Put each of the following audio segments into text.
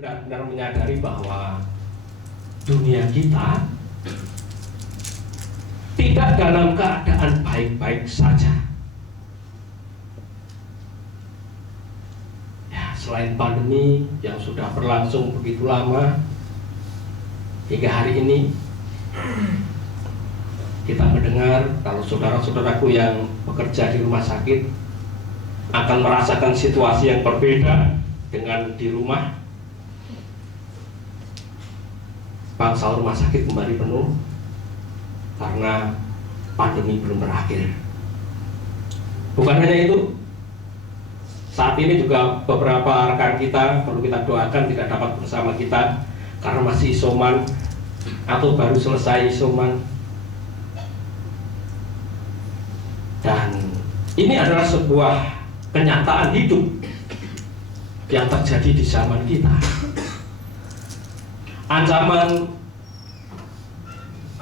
benar-benar menyadari bahwa dunia kita tidak dalam keadaan baik-baik saja. Ya, selain pandemi yang sudah berlangsung begitu lama hingga hari ini, kita mendengar kalau saudara-saudaraku yang bekerja di rumah sakit akan merasakan situasi yang berbeda dengan di rumah. Bangsa rumah sakit kembali penuh karena pandemi belum berakhir. Bukan hanya itu, saat ini juga beberapa rekan kita perlu kita doakan tidak dapat bersama kita karena masih isoman atau baru selesai isoman. Dan ini adalah sebuah kenyataan hidup yang terjadi di zaman kita. Ancaman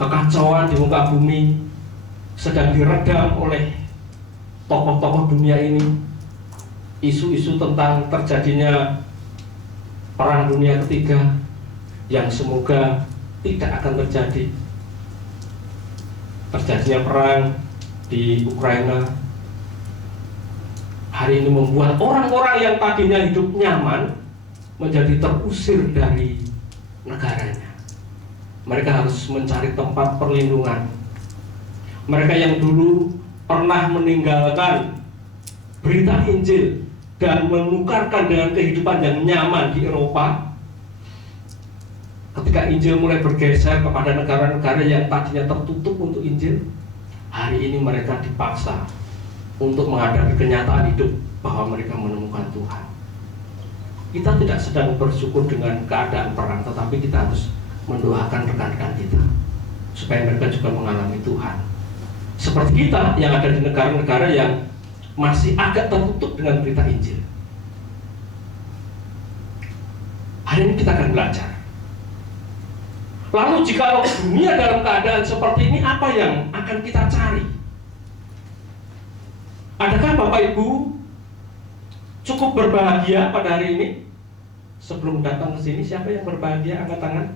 kekacauan di muka bumi sedang diredam oleh tokoh-tokoh dunia ini. Isu-isu tentang terjadinya perang dunia ketiga yang semoga tidak akan terjadi. Terjadinya perang di Ukraina hari ini membuat orang-orang yang tadinya hidup nyaman menjadi terusir dari negaranya. Mereka harus mencari tempat perlindungan. Mereka yang dulu pernah meninggalkan berita Injil dan menukarkan dengan kehidupan yang nyaman di Eropa, ketika Injil mulai bergeser kepada negara-negara yang tadinya tertutup untuk Injil, hari ini mereka dipaksa untuk menghadapi kenyataan hidup bahwa mereka menemukan Tuhan. Kita tidak sedang bersyukur dengan keadaan perang, tetapi kita harus mendoakan rekan-rekan kita supaya mereka juga mengalami Tuhan seperti kita yang ada di negara-negara yang masih agak tertutup dengan berita Injil. Hari ini kita akan belajar. Lalu jika dunia dalam keadaan seperti ini, apa yang akan kita cari? Adakah Bapak Ibu cukup berbahagia pada hari ini? Sebelum datang ke sini, siapa yang berbahagia? Angkat tangan.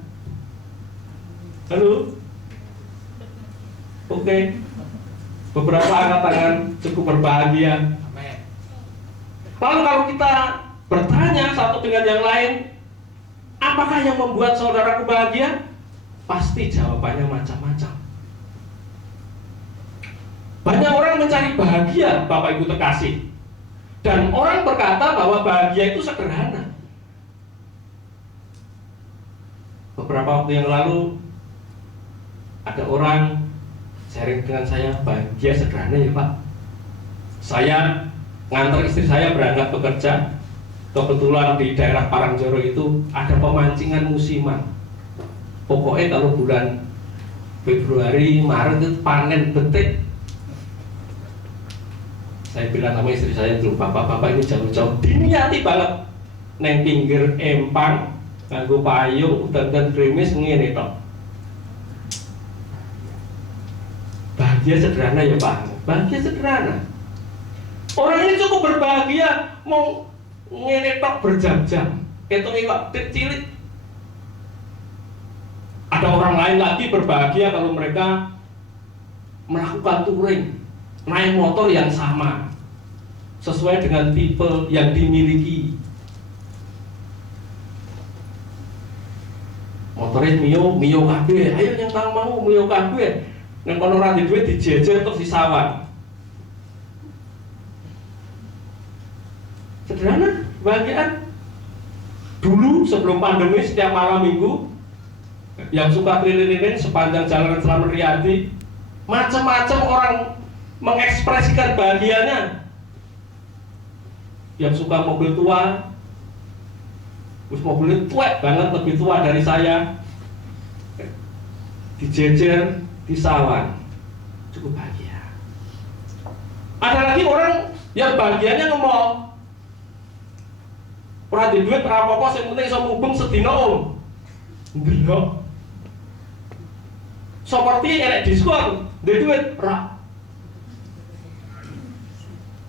Halo? Oke. Beberapa angkat tangan cukup berbahagia. Lalu kalau kita bertanya satu dengan yang lain, apakah yang membuat saudaraku bahagia? Pasti jawabannya macam-macam. Banyak orang mencari bahagia, Bapak Ibu terkasih. Dan orang berkata bahwa bahagia itu sederhana. Beberapa waktu yang lalu ada orang sharing dengan saya, bahagia sederhana ya Pak. Saya ngantar istri saya berangkat bekerja. Kebetulan di daerah Parangjoro itu ada pemancingan musiman. Pokoknya kalau bulan Februari, Maret itu panen betik. Saya bilang sama istri saya dulu, bapak-bapak ini jauh-jauh diniati banget neng pinggir empang nganggo payung dan krimis ngene tok. Bahagia sederhana ya Pak. Bahagia sederhana. Orang ini cukup berbahagia mau ngene tok berjam-jam. Ketunge kok cilik. Ada orang lain lagi berbahagia kalau mereka melakukan touring, naik motor yang sama sesuai dengan tipe yang dimiliki. Motornya Mio kabeh, ayo yang tahu mau Mio kabeh. Nek kono ora di duit dijejer terus disawan. Sederhana, kebahagiaan. Dulu sebelum pandemi setiap malam minggu yang suka keliling-keliling sepanjang jalan Slamet Riyadi, macam-macam orang mengekspresikan bahagianya. Yang suka mobil tua, terus mobilnya tua banget, lebih tua dari saya, dijejer, disawan, cukup bahagia. Ada lagi orang yang bahagianya nge-mall. Ora di duit ora apa-apa, sing penting iso mubeng sedina om. Ndelok. Seperti enek diskon, di duit ora.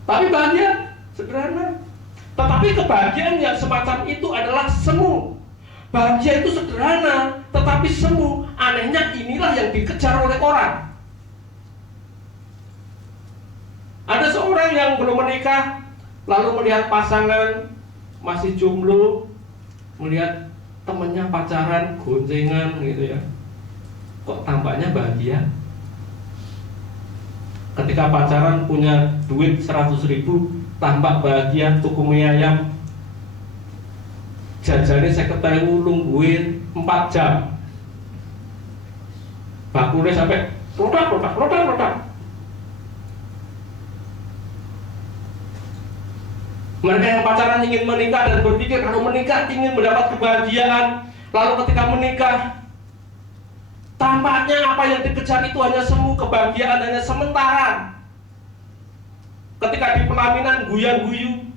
Tapi bahagia sederhana. Tetapi kebahagiaan yang semacam itu adalah semu Bahagia itu sederhana, tetapi semu. Anehnya inilah yang dikejar oleh orang. Ada seorang yang belum menikah, lalu melihat pasangan masih jomblo, melihat temannya pacaran, goncengan gitu ya. Kok tampaknya bahagia? Ketika pacaran punya duit 100.000, tampak bahagia, tuku mie ayam, jajannya 50.000, nungguin 4 jam, bakulnya sampai rodak. Mereka yang pacaran ingin menikah dan berpikir kalau menikah ingin mendapat kebahagiaan, lalu ketika menikah tampaknya apa yang dikejar itu hanya semu, kebahagiaan hanya sementara. Ketika di pelaminan guyang-guyu,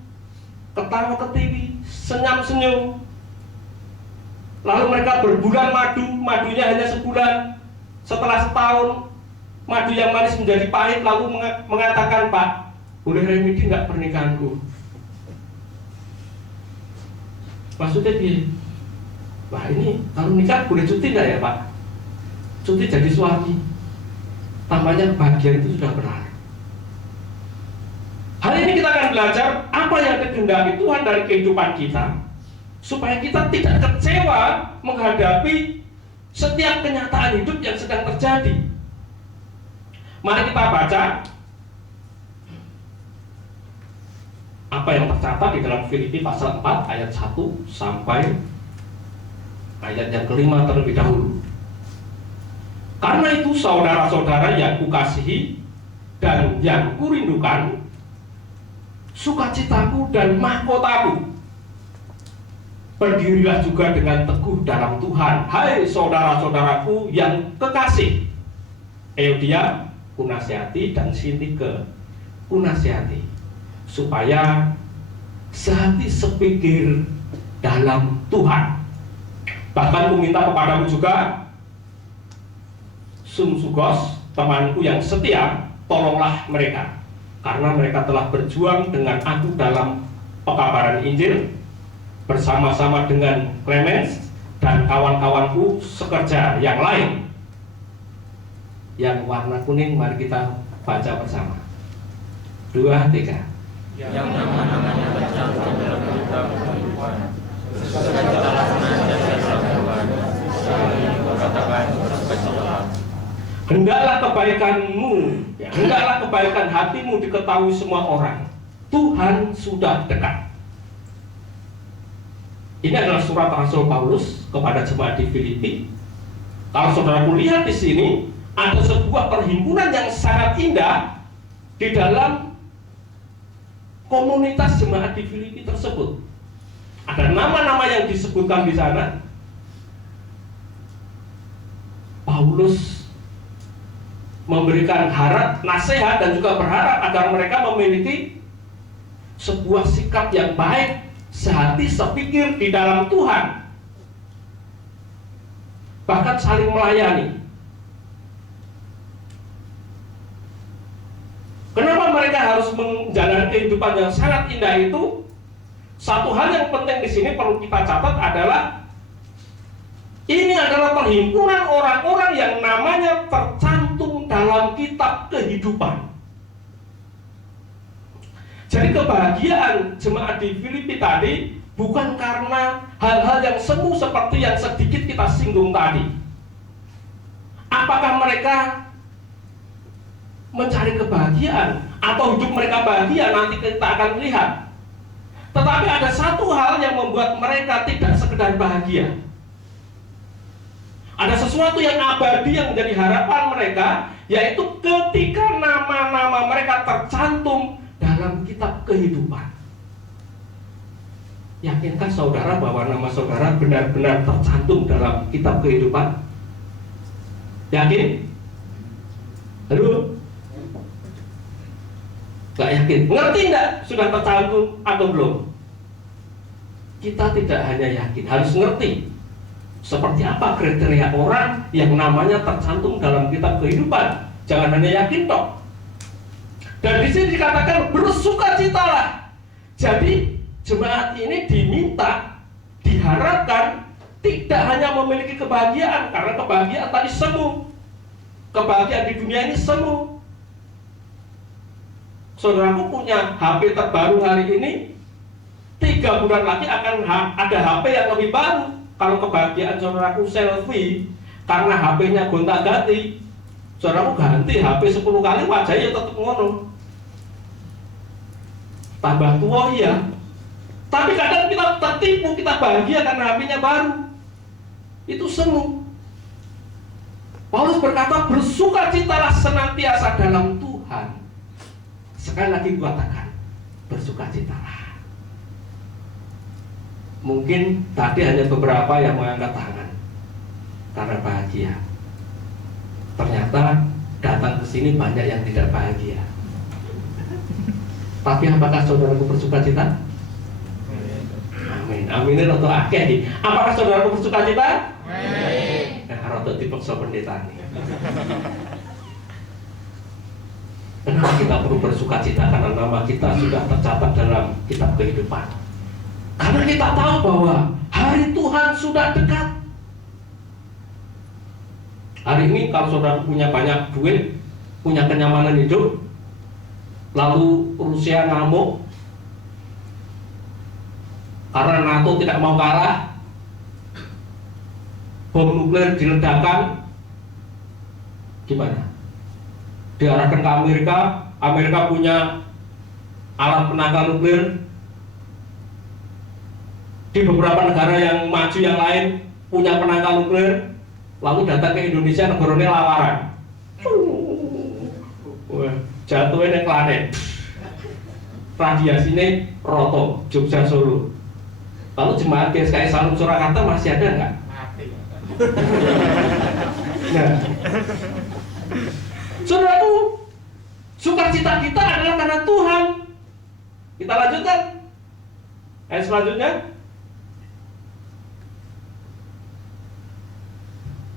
ketawa ketiwi, senyum-senyum. Lalu mereka berbulan madu, madunya hanya sebulan. Setelah setahun, madu yang manis menjadi pahit, lalu mengatakan, "Pak, boleh remedi nggak pernikahanku?" Maksudnya dia, wah ini kalau nikah boleh cuti nggak ya Pak? Cuti jadi suami. Tampaknya kebahagiaan itu sudah berlalu. Hari ini kita akan belajar apa yang dikehendaki Tuhan dari kehidupan kita, supaya kita tidak kecewa menghadapi setiap kenyataan hidup yang sedang terjadi. Mari kita baca apa yang tercatat di dalam Filipi pasal 4 ayat 1 sampai ayat yang kelima terlebih dahulu. Karena itu saudara-saudara yang kukasihi dan yang kurindukan, sukacitaku dan mahkotaku, berdirilah juga dengan teguh dalam Tuhan. Hai saudara-saudaraku yang kekasih, Euodia kunasihati dan Sintike kunasihati, supaya sehati sepikir dalam Tuhan. Bahkan kuminta kepadamu juga, Sumsugos, temanku yang setia, tolonglah mereka, karena mereka telah berjuang dengan aku dalam pekabaran Injil, bersama-sama dengan Clemens dan kawan-kawanku sekerja yang lain. Yang warna kuning, mari kita baca bersama. 2, 3. Yang nama-namanya tercantum dalam kitab kehidupan, sukacitalah senantiasa dalam Tuhan. Sekali ini kukatakan, sukacitalah. Hendaklah kebaikanmu, hendaklah kebaikan hatimu diketahui semua orang. Tuhan sudah dekat. Ini adalah surat Rasul Paulus kepada jemaat di Filipi. Kalau saudara lihat di sini, ada sebuah perhimpunan yang sangat indah di dalam komunitas jemaat di Filipi tersebut. Ada nama-nama yang disebutkan di sana. Paulus memberikan nasihat dan juga berharap agar mereka memiliki sebuah sikap yang baik, sehati sepikir di dalam Tuhan, bahkan saling melayani. Kenapa mereka harus menjalani kehidupan yang sangat indah itu? Satu hal yang penting di sini perlu kita catat adalah ini adalah perhimpunan orang-orang yang namanya tercantum dalam kitab kehidupan. Jadi kebahagiaan jemaat di Filipi tadi bukan karena hal-hal yang semu seperti yang sedikit kita singgung tadi. Apakah mereka mencari kebahagiaan atau hidup mereka bahagia, nanti kita akan lihat. Tetapi ada satu hal yang membuat mereka tidak sekedar bahagia. Ada sesuatu yang abadi yang menjadi harapan mereka, yaitu ketika nama-nama mereka tercantum dalam kitab kehidupan. Yakinkah saudara bahwa nama saudara benar-benar tercantum dalam kitab kehidupan? Yakin? Halo? Gak yakin? Ngerti nggak sudah tercantum atau belum? Kita tidak hanya yakin, harus ngerti seperti apa kriteria orang yang namanya tercantum dalam kitab kehidupan. Jangan hanya yakin toh. Dan di sini dikatakan bersukacitalah. Jadi jemaat ini diminta, diharapkan tidak hanya memiliki kebahagiaan, karena kebahagiaan tadi semu. Kebahagiaan di dunia ini semu. Saudaraku punya HP terbaru hari ini, 3 bulan lagi akan ada HP yang lebih baru. Kalau kebahagiaan saudaraku selfie, karena HP-nya gonta-ganti, saudaraku ganti HP 10 kali, wajahnya tetap ngono. Tambah tua iya. Tapi kadang kita tertipu, kita bahagia karena HP-nya baru. Itu semu. Paulus berkata, bersukacitalah senantiasa dalam Tuhan. Sekali lagi katakan, bersukacitalah. Mungkin tadi hanya beberapa yang mengangkat tangan karena bahagia. Ternyata datang ke sini banyak yang tidak bahagia. Tapi apakah saudaraku bersukacita? Amin. Aminin atau akeh. Apakah saudaraku bersukacita? Amin. Nah, rada dipaksa pendeta nih. Kenapa kita perlu bersukacita? Karena nama kita sudah tercatat dalam kitab kehidupan. Karena kita tahu bahwa hari Tuhan sudah dekat. Hari ini kalau saudara punya banyak duit, punya kenyamanan hidup, lalu Rusia ngamuk karena NATO tidak mau kalah, bom nuklir diledakkan, gimana? Diarahkan ke Amerika, Amerika punya alat penangkal nuklir. Di beberapa negara yang maju yang lain punya penangkal nuklir, lalu datang ke Indonesia, negaranya lawaran. Jatuhnya ke planet. Radiasinya roto, Jogja Solo. Lalu jemaat GSKI Salum Surakarta masih ada nggak? Mati. Nah, saudaraku, sukacita kita adalah karena Tuhan. Kita lanjutkan. Ayat selanjutnya.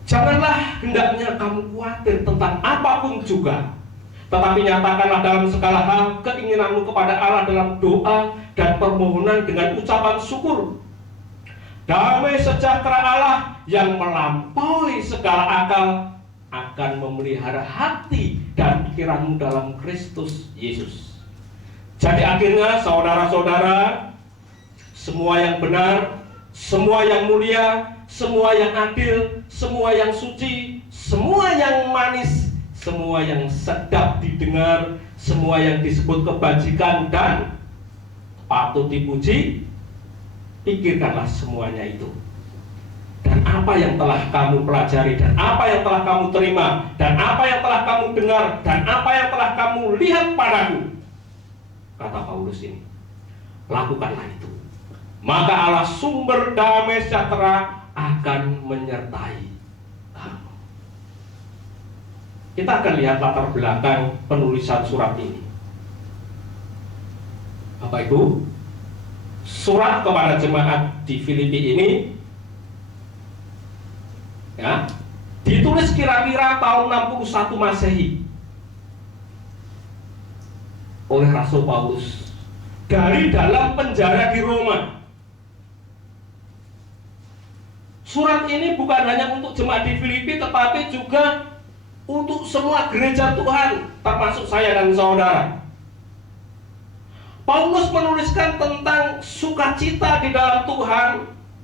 Janganlah hendaknya kamu khawatir tentang apapun juga, tetapi nyatakanlah dalam segala hal keinginanmu kepada Allah dalam doa dan permohonan dengan ucapan syukur. Damai sejahtera Allah yang melampaui segala akal akan memelihara hati dan pikiranmu dalam Kristus Yesus. Jadi akhirnya saudara-saudara, semua yang benar, semua yang mulia, semua yang adil, semua yang suci, semua yang manis, semua yang sedap didengar, semua yang disebut kebajikan dan patut dipuji, pikirkanlah semuanya itu. Dan apa yang telah kamu pelajari, dan apa yang telah kamu terima, dan apa yang telah kamu dengar, dan apa yang telah kamu lihat padaku, kata Paulus ini, lakukanlah itu. Maka Allah sumber damai sejahtera akan menyertai kamu. Kita akan lihat latar belakang penulisan surat ini. Bapak Ibu, surat kepada jemaat di Filipi ini ya, ditulis kira-kira tahun 61 Masehi oleh Rasul Paulus dari dalam penjara di Roma. Surat ini bukan hanya untuk jemaat di Filipi, tetapi juga untuk semua gereja Tuhan, termasuk saya dan saudara. Paulus menuliskan tentang sukacita di dalam Tuhan,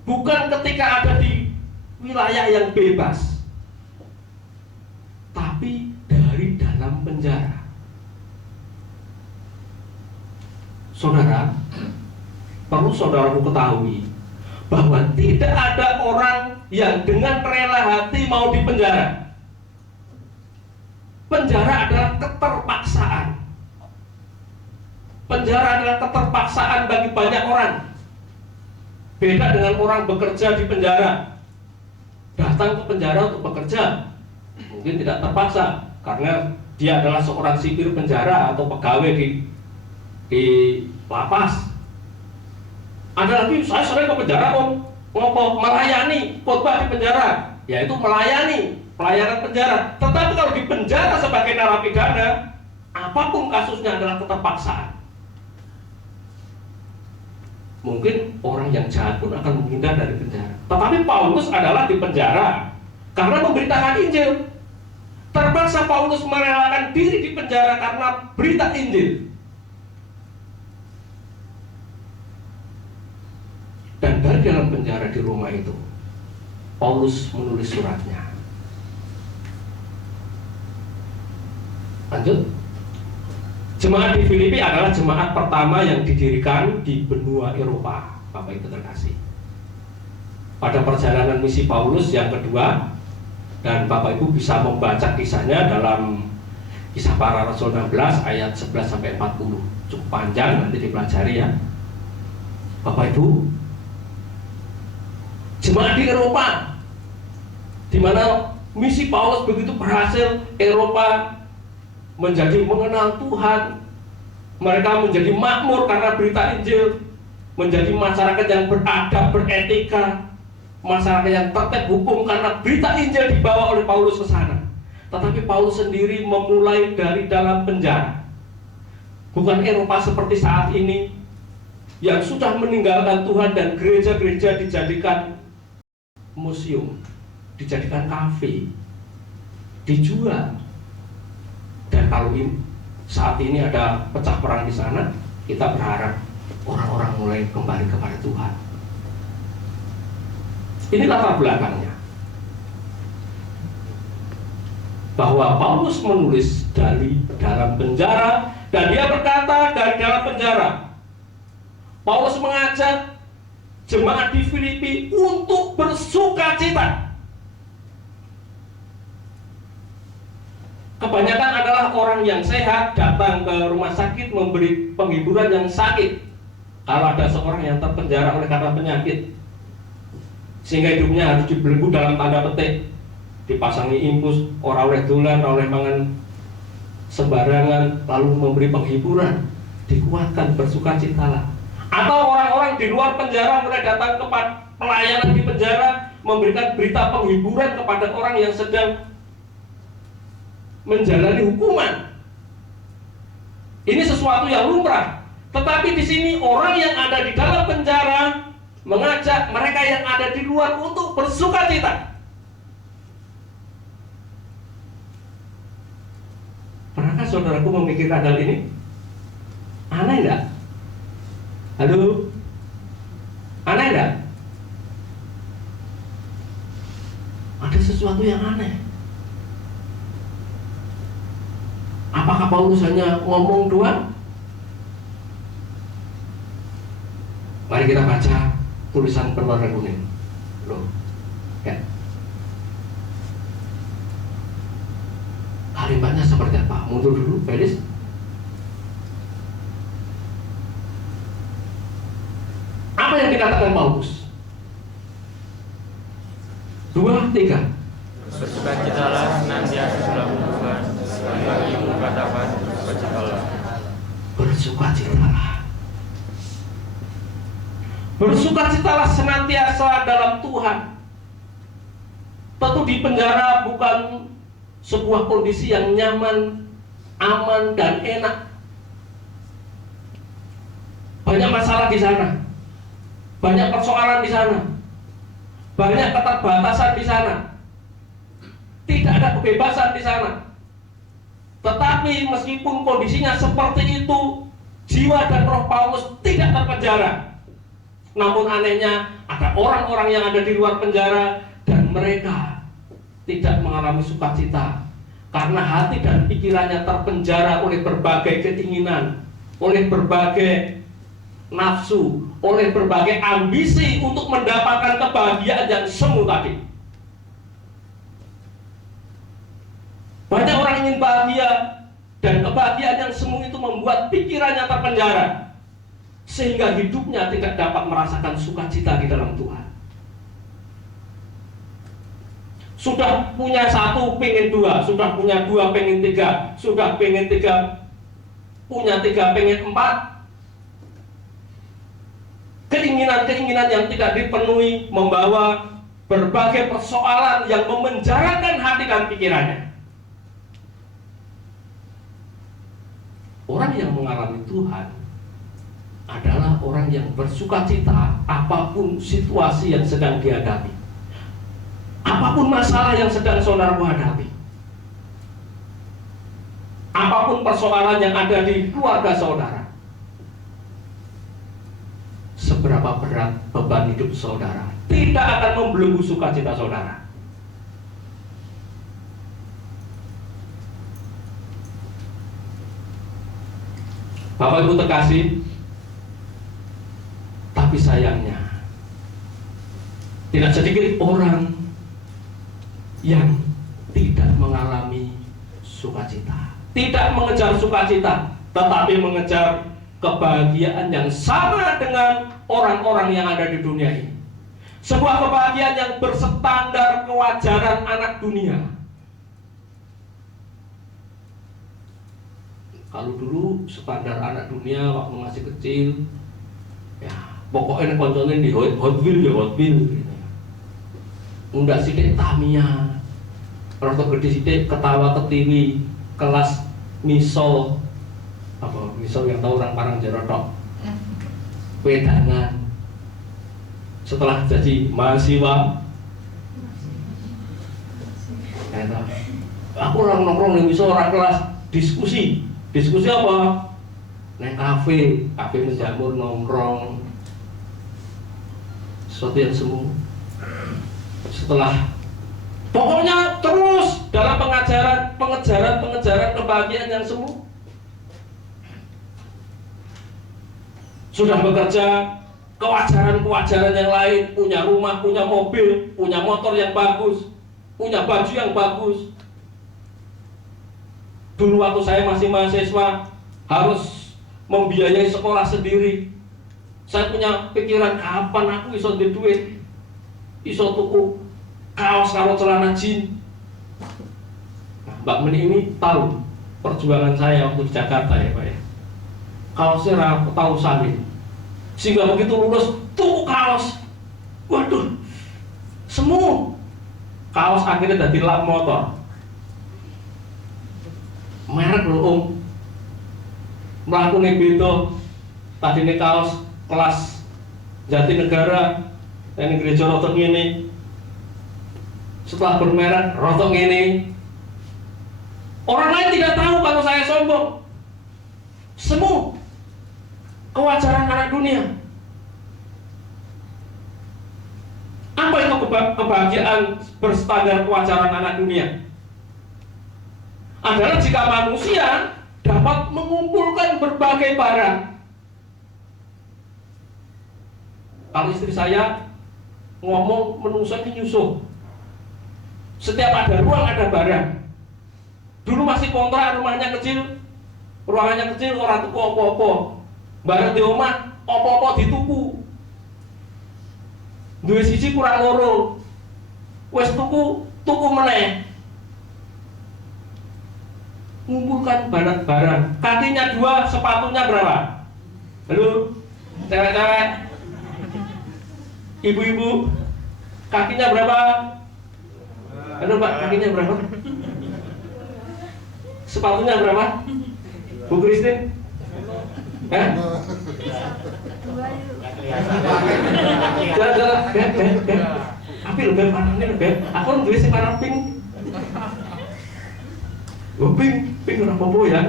bukan ketika ada di wilayah yang bebas, tapi dari dalam penjara. Saudara, perlu saudaraku ketahui bahwa tidak ada orang yang dengan rela hati mau dipenjara. Penjara adalah keterpaksaan. Penjara adalah keterpaksaan bagi banyak orang. Beda dengan orang bekerja di penjara. Datang ke penjara untuk bekerja, mungkin tidak terpaksa karena dia adalah seorang sipir penjara atau pegawai di lapas. Ada lagi, saya sering ke penjara om, melayani khotbah di penjara, yaitu melayani pelayanan penjara. Tetapi kalau di penjara sebagai narapidana, apapun kasusnya adalah keterpaksaan. Mungkin orang yang jahat pun akan menghindar dari penjara. Tetapi Paulus adalah di penjara karena memberitakan Injil. Terpaksa Paulus merelakan diri di penjara karena berita Injil. Dan dari dalam penjara di Roma itu, Paulus menulis suratnya. Lanjut. Jemaat di Filipi adalah jemaat pertama yang didirikan di benua Eropa, Bapak Ibu terkasih. Pada perjalanan misi Paulus yang kedua, dan Bapak Ibu bisa membaca kisahnya dalam Kisah Para Rasul 16 ayat 11 sampai 40. Cukup panjang, nanti dipelajari ya. Bapak Ibu, jemaat di Eropa, di mana misi Paulus begitu berhasil, Eropa menjadi mengenal Tuhan, mereka menjadi makmur karena berita Injil, menjadi masyarakat yang beradab, beretika, masyarakat yang tertib hukum karena berita Injil dibawa oleh Paulus ke sana. Tetapi Paulus sendiri memulai dari dalam penjara. Bukan Eropa seperti saat ini yang sudah meninggalkan Tuhan dan gereja-gereja dijadikan museum, dijadikan kafe, dijual. Dan kalau saat ini ada pecah perang di sana, kita berharap orang-orang mulai kembali kepada Tuhan. Ini latar belakangnya. Bahwa Paulus menulis dari dalam penjara, dan dia berkata dari dalam penjara, Paulus mengajak jemaat di Filipi untuk bersukacita. Kebanyakan adalah orang yang sehat datang ke rumah sakit memberi penghiburan yang sakit. Kalau ada seorang yang terpenjara oleh karena penyakit, sehingga hidupnya harus dibelenggu dalam tanda petik, dipasangi infus, ora oleh dolan, ora oleh mangan sembarangan, lalu memberi penghiburan, dikuatkan, bersukacitalah. Atau orang-orang di luar penjara mulai datang ke pelayanan di penjara, memberikan berita penghiburan kepada orang yang sedang menjalani hukuman. Ini sesuatu yang lumrah. Tetapi di sini orang yang ada di dalam penjara mengajak mereka yang ada di luar untuk bersukacita. Pernahkah saudaraku memikirkan hal ini? Aneh enggak? Halo? Aneh enggak? Ada sesuatu yang aneh. Apakah Paulus hanya ngomong doang? Mari kita baca tulisan berwarna kuning. Loh, ya. Kalimatnya seperti apa? Mundur dulu, Felis. Apa yang dikatakan Paulus? 2, 3. Bersukacitalah senantiasa dalam Tuhan. Sekali lagi katakan bersukacitalah. Bersukacitalah. Bersukacitalah senantiasa dalam Tuhan. Tentu di penjara bukan sebuah kondisi yang nyaman, aman, dan enak. Banyak masalah di sana, banyak persoalan di sana, banyak keterbatasan di sana, tidak ada kebebasan di sana. Tetapi meskipun kondisinya seperti itu, jiwa dan roh Paulus tidak terpenjara. Namun anehnya ada orang-orang yang ada di luar penjara dan mereka tidak mengalami sukacita karena hati dan pikirannya terpenjara oleh berbagai keinginan, oleh berbagai nafsu, oleh berbagai ambisi untuk mendapatkan kebahagiaan yang semu tadi. Banyak orang ingin bahagia, dan kebahagiaan yang semu itu membuat pikirannya terpenjara, sehingga hidupnya tidak dapat merasakan sukacita di dalam Tuhan. Sudah punya 1 pengen 2, sudah punya 2 pengen 3, sudah pengen 3 punya 3 pengen 4. Keinginan-keinginan yang tidak dipenuhi membawa berbagai persoalan yang memenjarakan hati dan pikirannya. Orang yang mengalami Tuhan adalah orang yang bersukacita apapun situasi yang sedang dihadapi, apapun masalah yang sedang saudara hadapi, apapun persoalan yang ada di keluarga saudara. Seberapa berat beban hidup saudara tidak akan membelenggu sukacita saudara. Bapak Ibu terkasih, tapi sayangnya tidak sedikit orang yang tidak mengalami sukacita, tidak mengejar sukacita, tetapi mengejar kebahagiaan yang sama dengan orang-orang yang ada di dunia ini. Sebuah kebahagiaan yang berstandar kewajaran anak dunia. Kalau dulu standar anak dunia waktu masih kecil, ya pokoknya konsolnya di Hot Wheels ya Hot Wheels. Undak sidik Tamiya, roto gede sidik ketawa ketiwi, kelas misol, apa misol yang tahu orang Parang Jerotok, wedangan. Setelah jadi mahasiswa, aku orang nongkrong di misol orang kelas diskusi apa? Neng kafe menjamur nongkrong, sesuatu yang semu. Setelah pokoknya terus dalam pengejaran kebahagiaan yang semu. Sudah bekerja, kewajaran yang lain, punya rumah, punya mobil, punya motor yang bagus, punya baju yang bagus. Dulu waktu saya masih mahasiswa harus membiayai sekolah sendiri. Saya punya pikiran kapan aku iso duwe duit, iso tuku kaos karo celana jin. Nah, Mbak Meni ini tahu perjuangan saya waktu di Jakarta ya Pak ya. Kaosnya tahu salin. Sehingga begitu lulus tuku kaos. Waduh, semu kaos akhirnya jadi lap motor. Merek loh melakukan itu tadi ini kaos kelas Jatinegara ini gereja rotok ini, setelah bermerek rotok ini, orang lain tidak tahu kalau saya sombong. Semu kewajaran anak dunia. Apa itu kebahagiaan berstandar kewajaran anak dunia? Adalah jika manusia dapat mengumpulkan berbagai barang. Kalau istri saya ngomong menungso ini nyusuh. Setiap ada ruang ada barang. Dulu masih kontrak, rumahnya kecil, ruangannya kecil, orang tuku opo-opo. Barang di rumah opo-opo dituku. Duwe siji kurang loro. Wes tuku meneh. Ngumpulkan barang. Kakinya 2, sepatunya berapa? Halo, cewek-cewek, ibu-ibu, kakinya berapa? Halo Pak, kakinya berapa? Sepatunya berapa? Bu Christine? Jalan-jalan, Beb. Tapi lo Beb, anaknya lo Beb. Aku orang duit sing warna pink. Oh, pink ora apa-apa ya.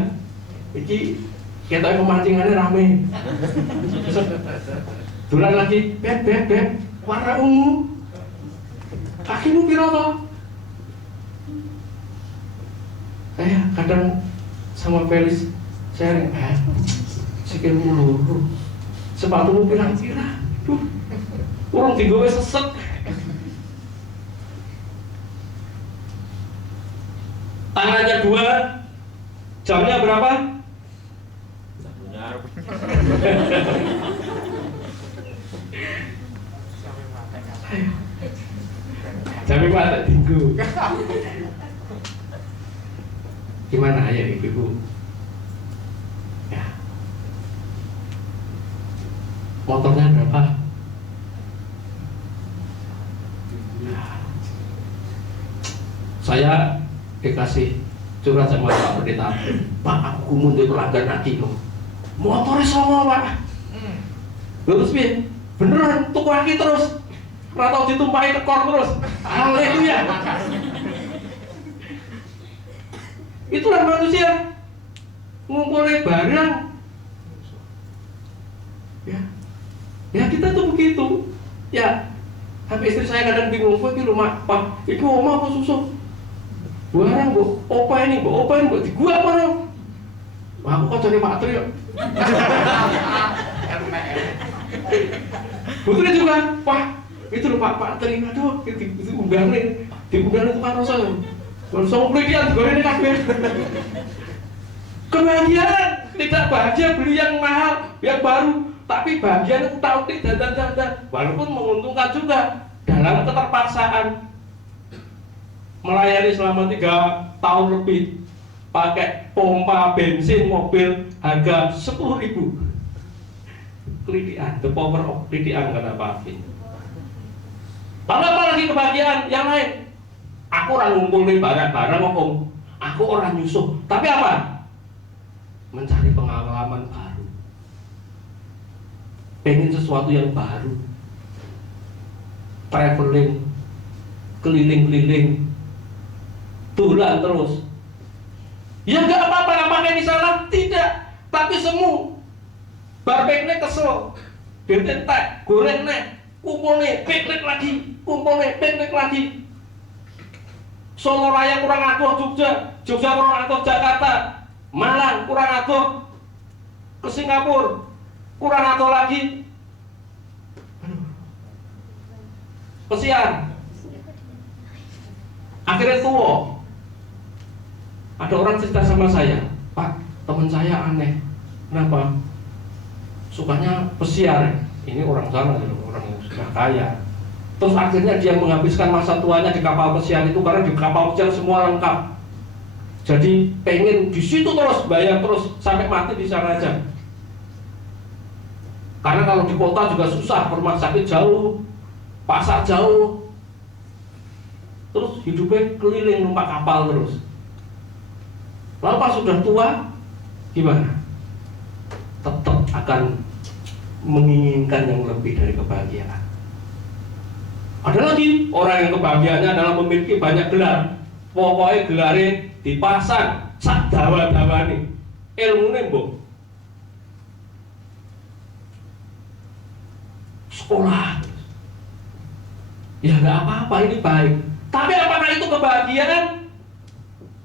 Iki ketoke pemancingannya rame. Dulan lagi, Beb, warna ungu. Kakimu piro to? Saya kadang sama Felis sharing, sikilmu loro. Sepatumu pirang-pirang. Urung digawe sesek. Tangannya 2, jamnya berapa? Jamnya mata tinggu. Gimana ya ibu-ibu? Ya. Motornya berapa? Saya dikasih curhat sama Pak Pendeta, Pak aku mundur pelanggan lagi kok. Motornya sama Pak. Terus piye? Beneran tuku lagi terus. Ora tau ditumpahi tekor terus. Haleluya. Itulah manusia. Ngumpulin barang. Ya kita tuh begitu. Ya, sampai istri saya kadang bingung, kok ini rumah apa? Itu oma apa susu? Barang bu, opa ini bu, di gua apa dong? Aku kok cari Pak Tri ya? Betul juga, Pak. Itu loh Pak Tri, aduh, itu undangan itu kan rasa. Kalau sama pelikian, gorengnya kabeh. Kebahagiaan, tidak bahagia beli yang mahal, yang baru, tapi bahagia itu tahu dan walaupun menguntungkan juga dalam keterpaksaan melayani selama 3 tahun lebih pakai pompa bensin mobil harga 10.000. Kelitian, the power of kelitian kata Pak Alvin. Lalu apa lagi kebahagiaan yang lain? Aku orang ngumpulin barang-barang ngomong, aku orang nyusuh, tapi apa? Mencari pengalaman baru, pengen sesuatu yang baru, traveling, keliling-keliling, tulan terus. Ya nggak apa-apa, nggak pakai ini salah, tidak. Tapi semu, barbeknya kesel, bententek, goreng nek, kumpul nih, piknik lagi, kumpul nih, piknik lagi. Solo Raya kurang atuh Jogja, Jogja kurang atuh Jakarta, Malang kurang atuh ke Singapura, kurang atuh lagi. Kesian. Akhirnya tua. Ada orang cerita sama saya, Pak, teman saya aneh. Kenapa? Sukanya pesiar. Ini orang sana, orang yang sudah kaya. Terus akhirnya dia menghabiskan masa tuanya di kapal pesiar itu karena di kapal pesiar semua lengkap. Jadi pengen di situ terus, bayar terus sampai mati di sana aja. Karena kalau di kota juga susah, rumah sakit jauh, pasar jauh. Terus hidupnya keliling numpak kapal terus. Lalu pas sudah tua, gimana? Tetap akan menginginkan yang lebih dari kebahagiaan. Ada lagi orang yang kebahagiaannya adalah memiliki banyak gelar. Pokoknya gelarnya dipasang, sak dawa-dawa nih. Ilmunya mbok. Sekolah. Ya nggak apa-apa, ini baik. Tapi apakah itu kebahagiaan?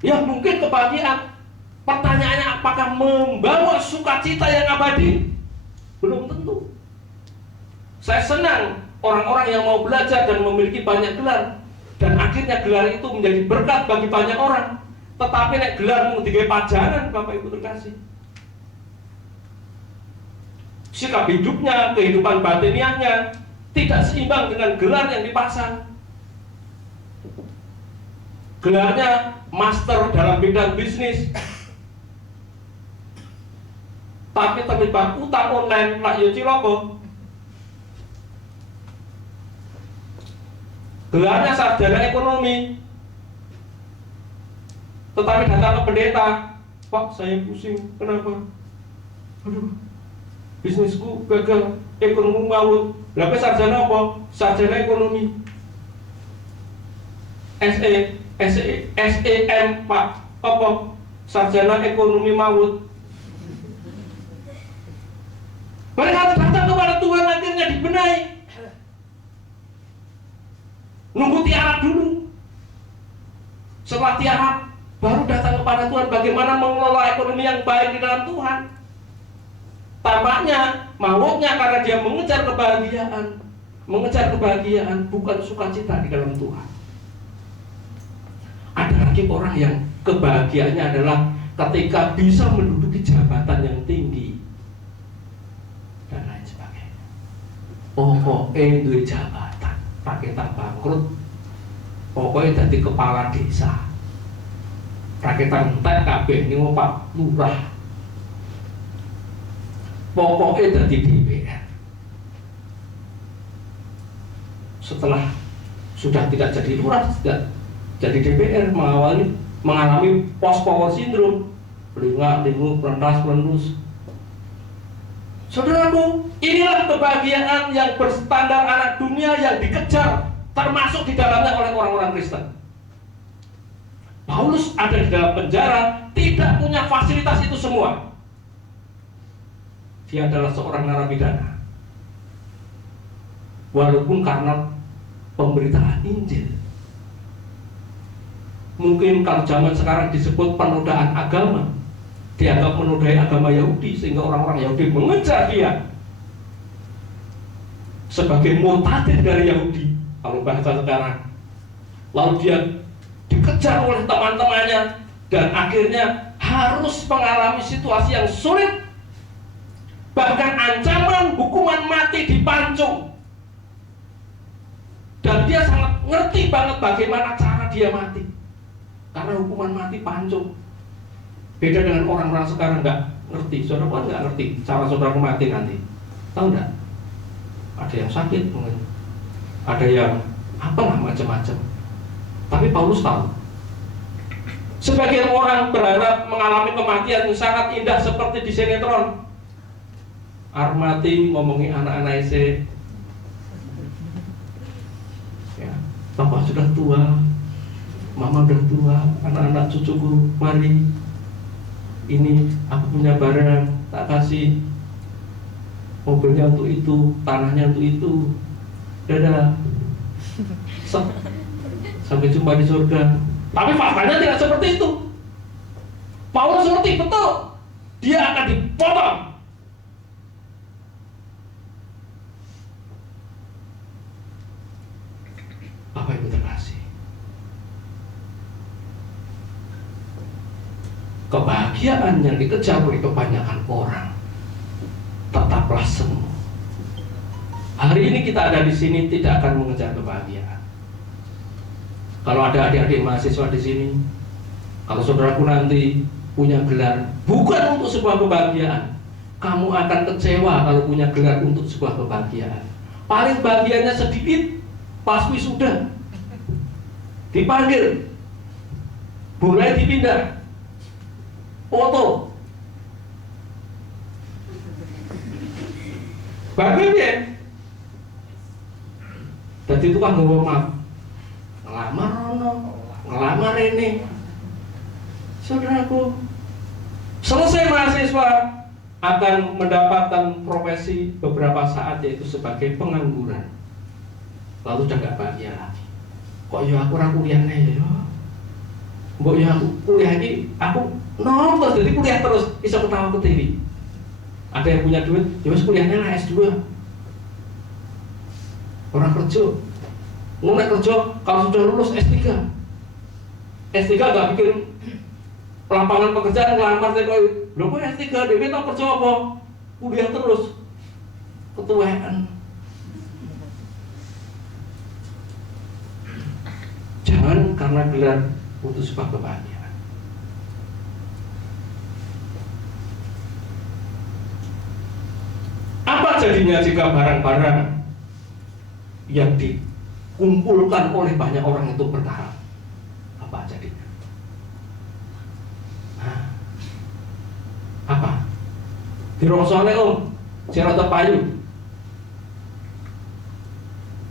Ya mungkin kebahagiaan. Pertanyaannya, apakah membawa sukacita yang abadi? Belum tentu. Saya senang orang-orang yang mau belajar dan memiliki banyak gelar, dan akhirnya gelar itu menjadi berkat bagi banyak orang. Tetapi nek gelar mau digawe pajangan, Bapak Ibu terkasih, sikap hidupnya, kehidupan batiniahnya tidak seimbang dengan gelar yang dipasang. Gelarnya master dalam bidang bisnis, tapi terlibat utang online, lak yo ciloko. Gelarnya sarjana ekonomi, tetapi datang ke pendeta, Pak saya pusing, kenapa? Aduh, bisnisku gagal, ekonomi maut. Lalu sarjana apa? Sarjana ekonomi, SEM Pak, apa? Sarjana ekonomi maut. Mereka datang kepada Tuhan, akhirnya dibenahi. Nunggu tiarap dulu. Setelah tiarap, baru datang kepada Tuhan bagaimana mengelola ekonomi yang baik di dalam Tuhan. Tampaknya mautnya karena dia mengejar kebahagiaan bukan sukacita di dalam Tuhan. Ada lagi orang yang kebahagiaannya adalah ketika bisa menduduki jabatan yang tinggi dan lain sebagainya. Pokoknya duwe jabatan, pakai tak bangkrut, pokoknya jadi kepala desa, rakyat entek kabeh ini Pak Lurah, pokoknya jadi DPR. Setelah sudah tidak jadi lurah, tidak jadi DPR, mengalami post power syndrome, linga-lingu, perentas-perendus. Saudaraku, inilah kebahagiaan yang berstandar anak dunia yang dikejar, termasuk di dalamnya oleh orang-orang Kristen. Paulus ada di dalam penjara, tidak punya fasilitas itu semua. Dia adalah seorang narapidana. Walaupun karena pemberitaan Injil. Mungkin kalau zaman sekarang disebut penodaan agama, dianggap menodai agama Yahudi, sehingga orang-orang Yahudi mengejar dia sebagai murtad dari Yahudi, kalau bahasa sekarang. Lalu dia dikejar oleh teman-temannya dan akhirnya harus mengalami situasi yang sulit, bahkan ancaman hukuman mati dipancung. Dan dia sangat ngerti banget bagaimana cara dia mati, karena hukuman mati pancung. Beda dengan orang-orang sekarang nggak ngerti. Saudara kan nggak ngerti cara saudara mati nanti, tahu nggak? Ada yang sakit mungkin, ada yang apalah macam-macam. Tapi Paulus tahu. Sebagian orang berharap mengalami kematian yang sangat indah seperti di sinetron. Armati ngomongi anak-anak ese, ya, bapak sudah tua, mama sudah tua, anak-anak cucuku, mari, ini aku punya barang, tak kasih, mobilnya untuk itu, tanahnya untuk itu, dadah, sampai jumpa di surga. Tapi faktanya tidak seperti itu. Paulus ngerti betul, dia akan dipotong. Bapak Ibu terkasih, kebahagiaan yang dikejar oleh kebanyakan orang tetaplah semu. Hari ini kita ada di sini tidak akan mengejar kebahagiaan. Kalau ada adik-adik mahasiswa di sini, kalau saudaraku nanti punya gelar bukan untuk sebuah kebahagiaan, kamu akan kecewa kalau punya gelar untuk sebuah kebahagiaan. Paling bahagianya sedikit pas wisuda, dipanggil, boleh dipindah, foto, bahagia. Jadi itu kan ngomong ngelamar ono, ngelamar ini. Saudaraku, selesai mahasiswa akan mendapatkan profesi beberapa saat, yaitu sebagai pengangguran. Lalu udah gak bahagia lagi. Kok ya aku orang kuliah nih ya, mbok ya aku kuliah ini, aku nonton jadi kuliah terus, bisa ketawa ke TV. Ada yang punya duit, ya wis kuliahnya lah S2. Orang kerja, mulai kerja kalau sudah lulus S3. S3 gak bikin lapangan pekerjaan, ngelamar teh koyo lho kok S3 dhewe tau kerja apa? Kuliah terus. Ketuaan. Jangan karena gelar putus sebuah kebahagiaan. Apa jadinya jika barang-barang yang dikumpulkan oleh banyak orang itu bertahap? Apa jadinya? Apa? Dirongsone om, cerita payu.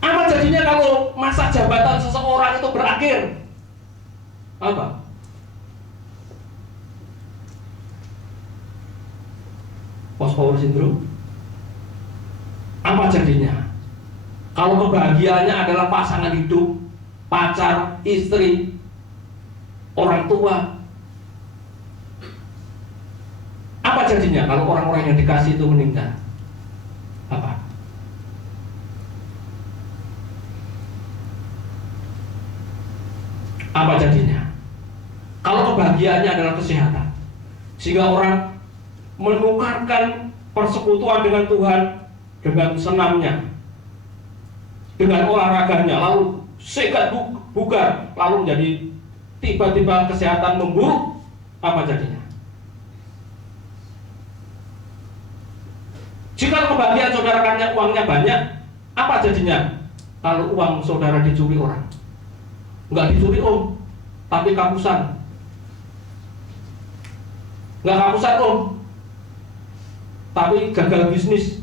Apa jadinya kalau masa jabatan seseorang itu berakhir? Apa? Post power syndrome. Apa jadinya? Kalau kebahagiaannya adalah pasangan hidup, pacar, istri, orang tua. Apa jadinya kalau orang-orang yang dikasih itu meninggal? Apa? Apa jadinya? Kalau kebahagiaannya adalah kesehatan, sehingga orang menukarkan persekutuan dengan Tuhan dengan senamnya, dengan olahraganya, lalu sekat bugar, lalu menjadi tiba-tiba kesehatan memburuk, apa jadinya? Jika kebahagiaan saudara karena uangnya banyak, apa jadinya kalau uang saudara dicuri orang? Enggak dicuri om, tapi kapusan. Enggak kapusan om, tapi gagal bisnis,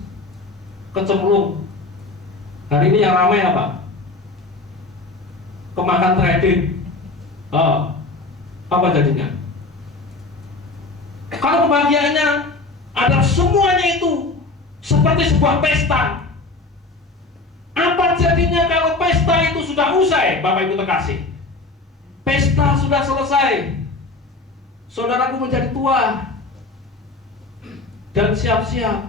kecemplung. Hari ini yang ramai apa? Kemakan trading. Apa jadinya? Kalau kebahagiaannya adalah semuanya itu seperti sebuah pesta, apa jadinya kalau pesta itu sudah usai, Bapak Ibu terkasih? Pesta sudah selesai, saudaraku menjadi tua dan siap-siap,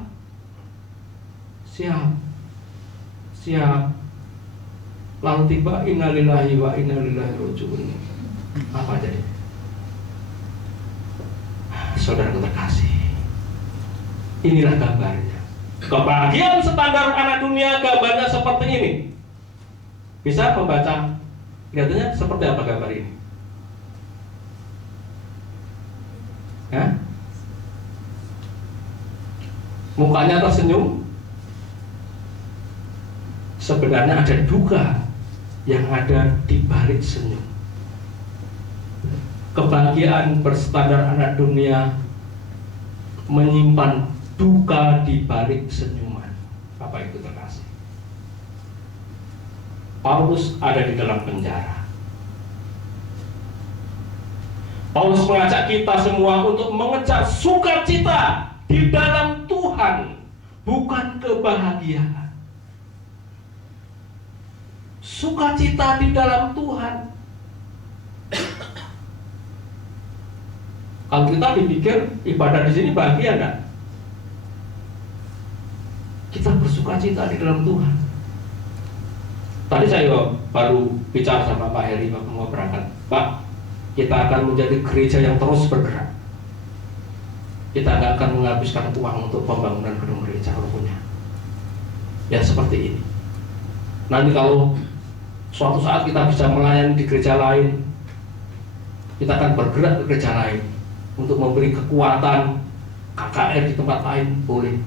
lalu tiba innalillahi wa inna ilaihi raji'un. Apa jadi? Saudaraku terkasih, inilah gambarnya. Kebahagiaan standar anak dunia gambarnya seperti ini. Bisa membaca kelihatannya seperti apa gambar ini? Mukanya tersenyum, sebenarnya ada duka yang ada di balik senyum. Kebahagiaan berstandar anak dunia menyimpan duka di balik senyuman. Bapak Ibu terkasih, Paulus ada di dalam penjara. Paulus mengajak kita semua untuk mengejar sukacita di dalam Tuhan, bukan kebahagiaan. Sukacita di dalam Tuhan. Kalau kita dipikir ibadah di sini bahagia enggak? Kita bersukacita di dalam Tuhan. Tadi saya baru bicara sama Pak Heri waktu mau berangkat. Pak, kita akan menjadi gereja yang terus bergerak. Kita nggak akan menghabiskan uang untuk pembangunan gedung gereja kalau punya. Ya seperti ini. Nanti kalau suatu saat kita bisa melayani di gereja lain, kita akan bergerak ke gereja lain untuk memberi kekuatan KKR di tempat lain, boleh.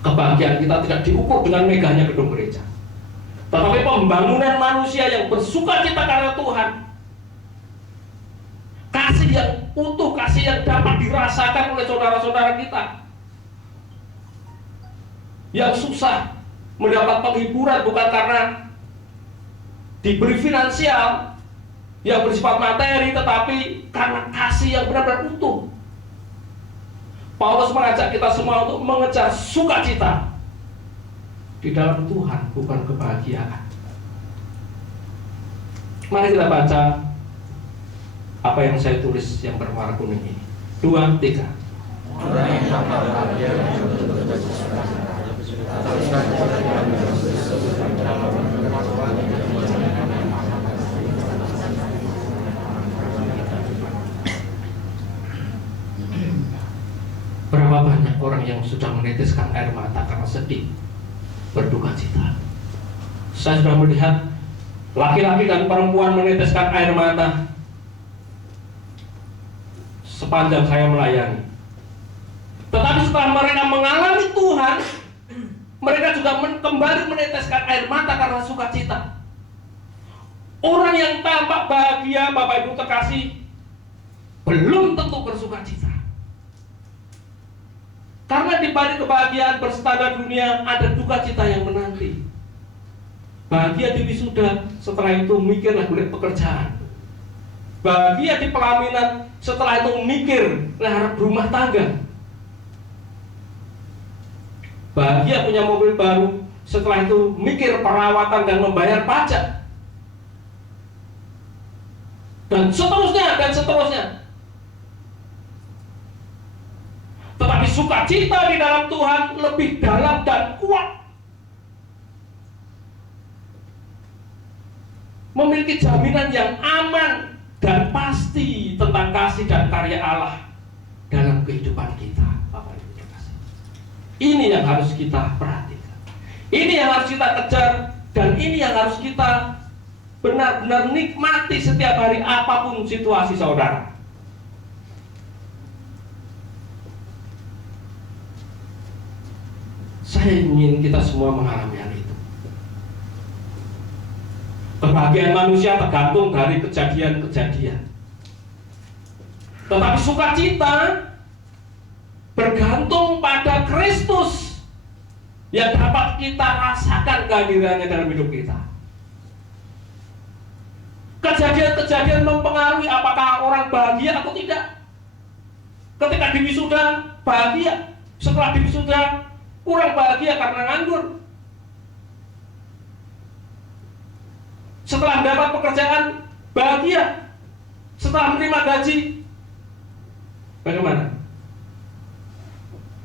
Kebahagiaan kita tidak diukur dengan megahnya gedung gereja, tetapi pembangunan manusia yang bersukacita karena Tuhan, kasih yang utuh, kasih yang dapat dirasakan oleh saudara-saudara kita yang susah mendapat penghiburan bukan karena diberi finansial yang bersifat materi, tetapi karena kasih yang benar-benar utuh. Paulus mengajak kita semua untuk mengejar sukacita di dalam Tuhan, bukan kebahagiaan. Mari kita baca apa yang saya tulis yang berwarna kuning ini. 2, 3. Orang yang dapat bahagia untuk bersukacita. Berapa banyak orang yang sudah meneteskan air mata karena sedih, berduka cita. Saya sudah melihat laki-laki dan perempuan meneteskan air mata sepanjang saya melayani. Tetapi setelah mereka mengalami Tuhan, mereka juga kembali meneteskan air mata karena sukacita. Orang yang tampak bahagia, Bapak Ibu terkasih, belum tentu bersukacita. Karena di balik kebahagiaan berstandar dunia ada duka cita yang menanti. Bahagia di wisuda, setelah itu mikirlah golek pekerjaan. Bahagia di pelaminan, setelah itu mikir harap berumah tangga. Bahagia punya mobil baru, setelah itu mikir perawatan dan membayar pajak. Dan seterusnya, dan seterusnya. Tetapi sukacita di dalam Tuhan lebih dalam dan kuat. Memiliki jaminan yang aman dan pasti tentang kasih dan karya Allah dalam kehidupan kita, Bapak Ibu terkasih. Ini yang harus kita perhatikan. Ini yang harus kita kejar, dan ini yang harus kita benar-benar nikmati setiap hari apapun situasi saudara. Saya ingin kita semua mengalami hal itu. Kebahagiaan manusia tergantung dari kejadian-kejadian. Tetapi sukacita bergantung yang dapat kita rasakan kehadirannya dalam hidup kita. Kejadian-kejadian mempengaruhi apakah orang bahagia atau tidak. Ketika di wisuda bahagia, setelah di wisuda kurang bahagia karena nganggur. Setelah mendapat pekerjaan bahagia, setelah menerima gaji, bagaimana?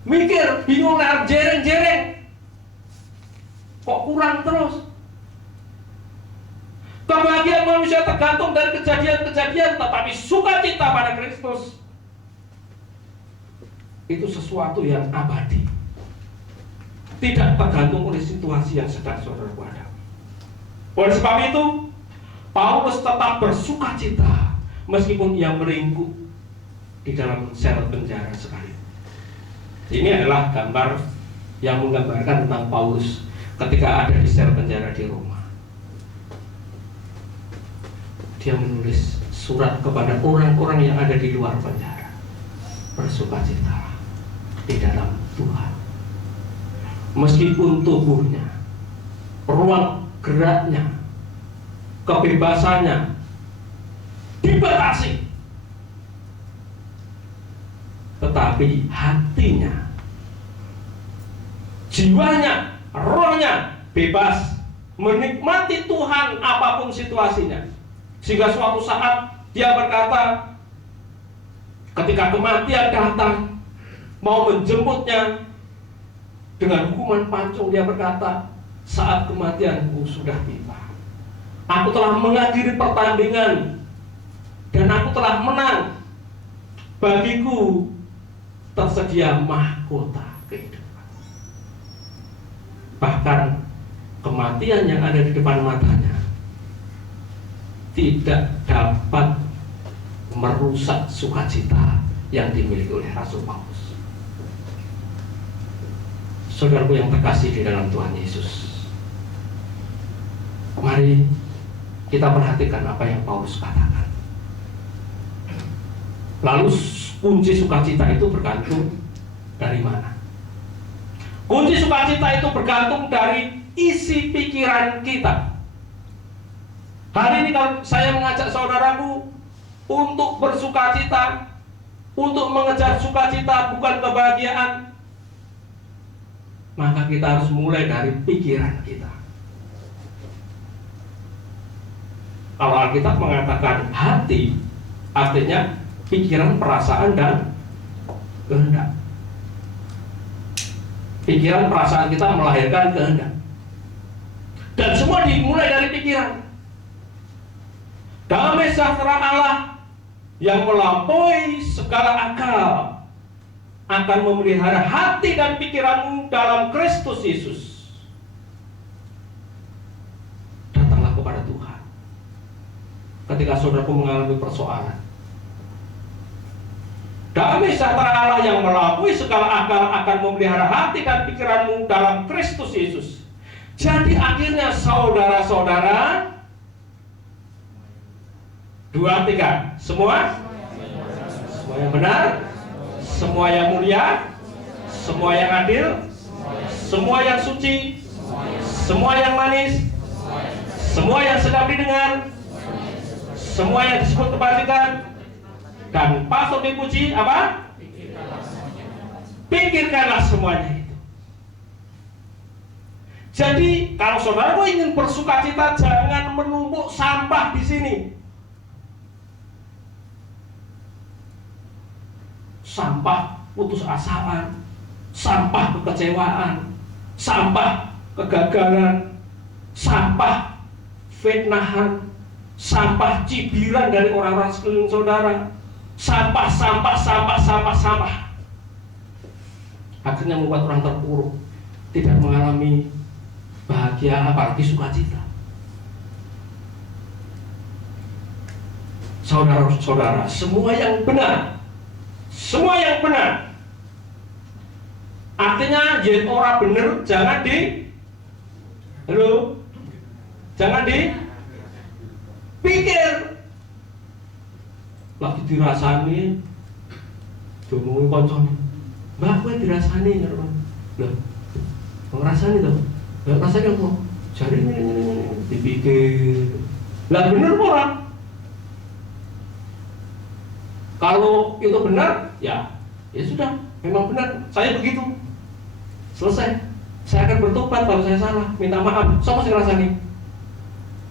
Mikir, bingung, jereng-jereng, kok kurang terus. Kebahagiaan manusia tergantung dari kejadian-kejadian, tetapi sukacita pada Kristus itu sesuatu yang abadi, tidak tergantung oleh situasi yang sedang saudara hadapi. Oleh sebab itu, Paulus tetap bersukacita meskipun ia meringkuk di dalam sel penjara sekali. Ini adalah gambar yang menggambarkan tentang Paulus ketika ada di sel penjara di Roma. Dia menulis surat kepada orang-orang yang ada di luar penjara. Bersukacita di dalam Tuhan. Meskipun tubuhnya, ruang geraknya, kebebasannya dibatasi, tetapi hatinya, jiwanya, rohnya bebas menikmati Tuhan apapun situasinya. Sehingga suatu saat dia berkata, ketika kematian datang mau menjemputnya dengan hukuman pancung, dia berkata, saat kematianku sudah tiba. Aku telah mengakhiri pertandingan dan aku telah menang. Bagiku tersedia mahkota kehidupan. Bahkan kematian yang ada di depan matanya tidak dapat merusak sukacita yang dimiliki oleh Rasul Paulus. Saudaraku yang terkasih di dalam Tuhan Yesus, mari kita perhatikan apa yang Paulus katakan. Lalu kunci sukacita itu bergantung dari mana? Kunci sukacita itu bergantung dari isi pikiran kita. Hari ini kalau saya mengajak saudaraku untuk bersukacita, untuk mengejar sukacita bukan kebahagiaan, maka kita harus mulai dari pikiran kita. Kalau Alkitab mengatakan hati, artinya pikiran, perasaan, dan kehendak. Pikiran, perasaan kita melahirkan kehendak. Dan semua dimulai dari pikiran. Damai sejahtera Allah yang melampaui segala akal akan memelihara hati dan pikiranmu dalam Kristus Yesus. Datanglah kepada Tuhan ketika saudaraku mengalami persoalan. Damai sejahtera Allah yang melampaui segala akal akan memelihara hati dan pikiranmu dalam Kristus Yesus. Jadi akhirnya saudara-saudara, 2, 3, semua yang benar, semua yang mulia, semua yang adil, semua yang suci, semua yang manis, semua yang sedap didengar, semua yang disebut kebajikan dan patut dipuji, apa? Pikirkanlah semuanya itu. Jadi kalau saudara ingin bersukacita, jangan menumpuk sampah di sini. Sampah putus asaan, sampah kekecewaan, sampah kegagalan, sampah fitnahan, sampah cibiran dari orang-orang sekeliling saudara, sampah. Akhirnya membuat orang terpuruk, tidak mengalami bahagia apalagi sukacita. Saudara-saudara, semua yang benar, artinya yen ora bener jangan dipikir. Lagi dirasani domongi koncone, mbak kowe dirasani ngono. Lho, Ngerasani tuh, nggak rasanya kok. Jari ini dipikir, lah bener orang. Kalau itu benar, ya sudah, memang benar. Saya begitu. Selesai. Saya akan bertobat kalau saya salah, minta maaf. Sama saya rasani.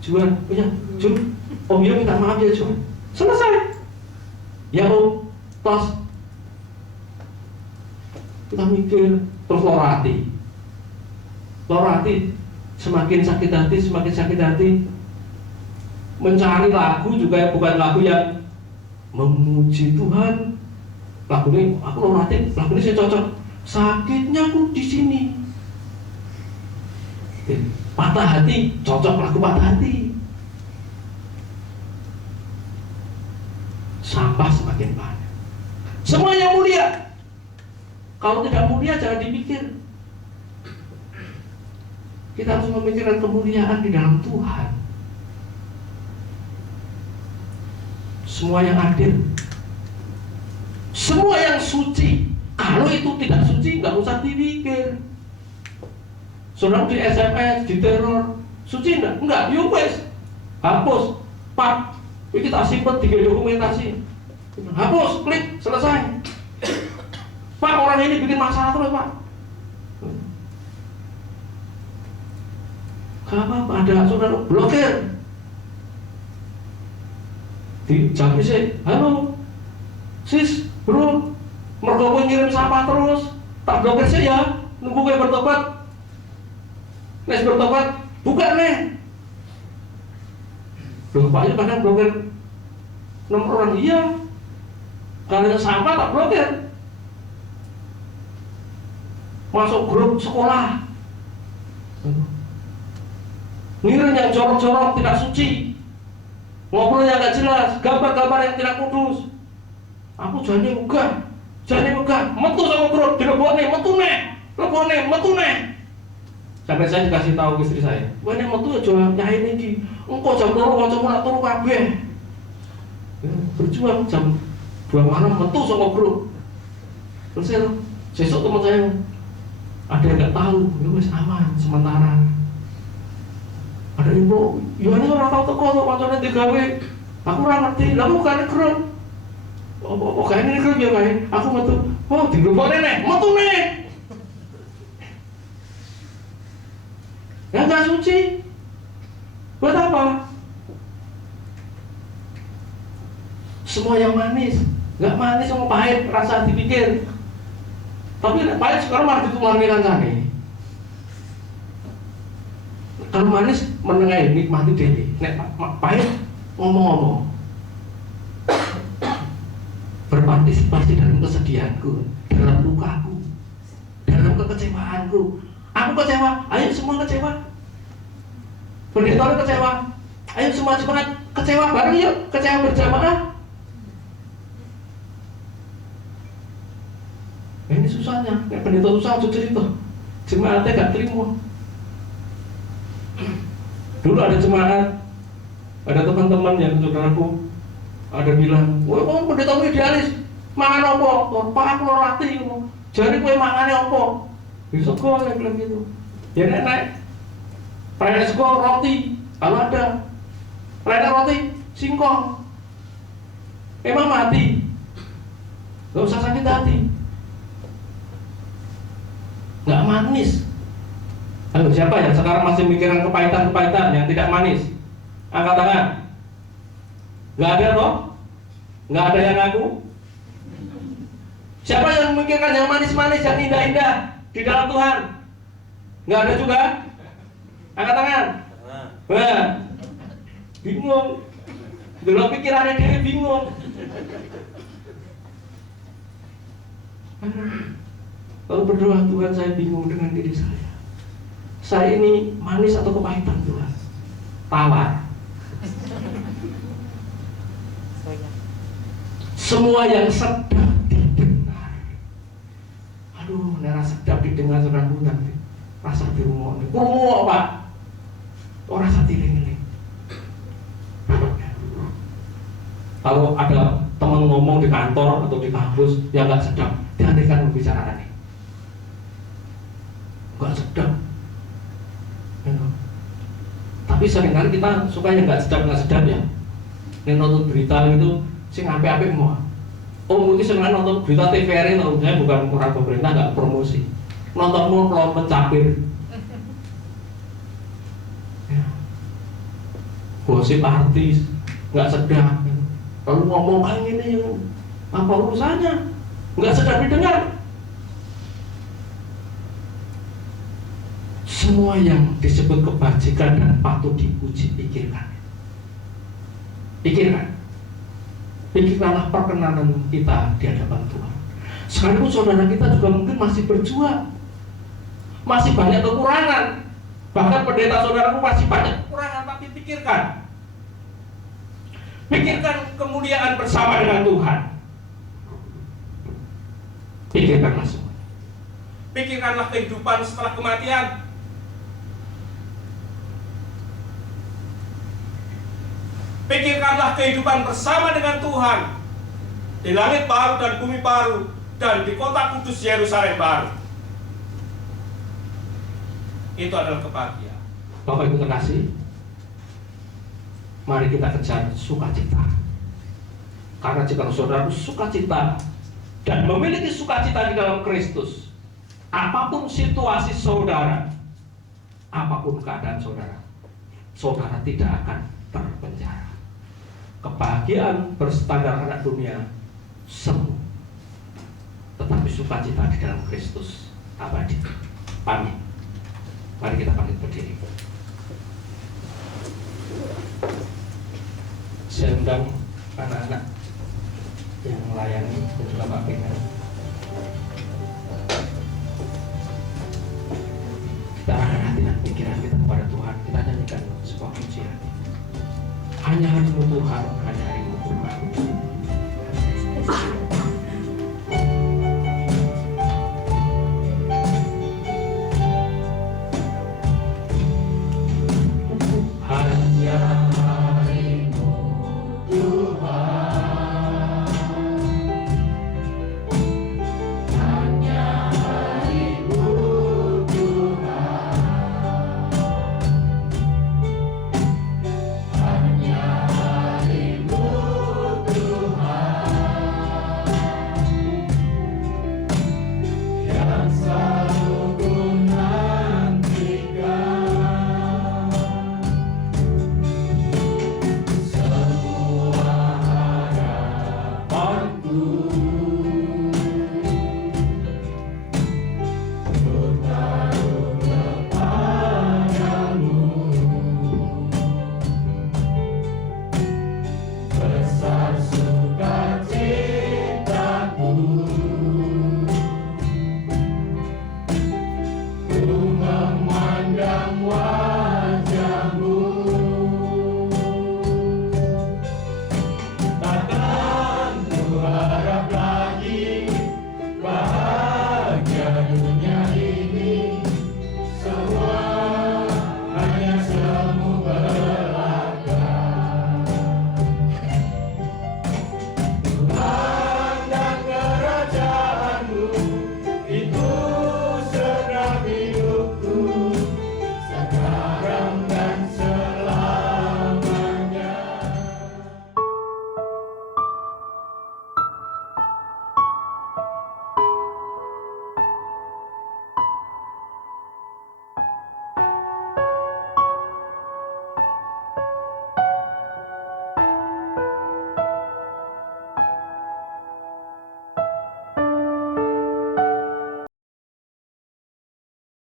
Juan, punya, Jun. Om Yo minta maaf ya Juan. Selesai. Ya Om, tos. Kita mikir, terus lorati. Lorati, semakin sakit hati. Mencari lagu juga bukan lagu yang memuji Tuhan. Lagu ini aku loratin, lagu ini saya cocok. Sakitnya aku di sini. Patah hati, cocok lagu patah hati. Sampah semakin banyak. Semua yang mulia. Kalau tidak mulia jangan dipikir. Kita harus memikirkan kemuliaan di dalam Tuhan. Semua yang adil, semua yang suci. Kalau itu tidak suci, nggak usah dipikir. Saudara di SMS, di teror, suci enggak? Enggak, yuk wes, hapus, pak, kita simpen 3 dokumentasi, hapus, klik, selesai. Pak, orang ini bikin masalah terus pak. Gak apa-apa, ada saudara blokir. Di jampi sih, halo, sis, bro, mergo ngirim sampah terus, tak blokir sih ya, nunggu gue bertobat. Nes bertobat, buka nih. Loh, Pak, kadang blokir nomor orang, iya. Kalau sampah tak blokir. Masuk grup sekolah. Ngirim yang jorok-jorok, tidak suci. Ngobrol yang gak jelas, gambar-gambar yang tidak kudus. Aku jane megah, metu sama grup, dilebone, metu nih. Sampai saya dikasih tahu ke istri saya, wah ini metu aja nyahin ini, engkau jam 2 kancamu nak turu kabeh. Berjuang jam 2 malam metu sama grup. Terus sesuk teman saya ada yang nggak tahu, ya wes aman sementara. Ada ibu, ya ini orang tahu teko kok kancane digawe. Aku ora ngerti, lha kok kan grup. Oh kayak ini grup ya kae. Aku metu, oh di grup nek, metu nek. Yang gak suci buat apa? Semua yang manis, gak manis sama pahit, rasa dipikir. Tapi pahit sekarang malah dikeluarkan kancane. Kalau manis menengahi nikmati diri, nek pahit ngomong-ngomong. Berpartisipasi dalam kesedihanku, dalam lukaku, dalam kekecewaanku. Aku kecewa, ayo semua kecewa. Pendeta kecewa, ayo semua semangat kecewa bareng yuk, kecewa berjamaah. Ini susahnya, nek pendeta susah aja cerita. Jemaatnya gak terima. Dulu ada jemaat, ada teman-teman yang saudaraku ada bilang, wah kok pendeta idealis, mangan opo? Pak aku lorati, jari kowe mangane opo? Bisa kok yang bilang gitu. Ya naik perayaan sekolah roti, kalau ada perayaan roti singkong, emang mati, gak usah sakit hati, gak manis. Halo, siapa yang sekarang masih mikirin kepahitan-kepahitan yang tidak manis? Angkat tangan. Gak ada toh? Gak ada yang ngaku? Siapa yang memikirkan yang manis-manis, yang indah-indah di dalam Tuhan? Gak ada juga? Angkat tangan. Wah, bingung. Dulu pikirannya dia bingung. Kalau berdoa, Tuhan saya bingung dengan diri saya. Saya ini manis atau kepahitan Tuhan? Tawar. Semua yang sedap didengar. Aduh, nera sedap didengar seorang hutan. Rasa di rumah ini. Kurungu Pak. Oh rasa tiling-tiling. Kalau ada teman ngomong di kantor atau di kampus yang nggak sedap, dialihkan pembicaraan ini. nggak sedap. Tapi seringkali kita suka yang nggak sedap ya. Yang nonton berita itu sing apik-apik semua. Oh mungkin senang nonton berita TVRI, saya bukan orang pemerintah, nggak promosi. Nontonmu pelom pencapir. Ya. Gosip artis, nggak sedap. Kalau ngomong kayak gini, apa urusannya? Nggak sedap didengar. Semua yang disebut kebajikan dan patut dipuji, pikirkan. Pikirkanlah perkenanan kita di hadapan Tuhan. Sekalipun saudara kita juga mungkin masih berjuang, masih banyak kekurangan. Bahkan pendeta saudaraku masih banyak kekurangan, tapi pikirkan. Pikirkan kemuliaan bersama dengan Tuhan. Pikirkanlah semua. Pikirkanlah kehidupan setelah kematian. Pikirkanlah kehidupan bersama dengan Tuhan di langit baru dan bumi baru dan di kota kudus Yerusalem baru. Itu adalah kebahagiaan. Bapak Ibu terkasih, mari kita kejar sukacita. Karena jika saudara sukacita dan memiliki sukacita di dalam Kristus, apapun situasi saudara, apapun keadaan saudara, saudara tidak akan terpenjara. Kebahagiaan berstandar anak dunia semu, tetapi sukacita di dalam Kristus abadi. Amin. Mari kita bangkit berdiri. Saya undang anak-anak yang melayani dan juga Pak Pingan. Kita arahkan hati dan pikiran kita kepada Tuhan. Kita nyanyikan sebuah pujian. Hanya harimu Tuhan, hanya harimu Tuhan. Yang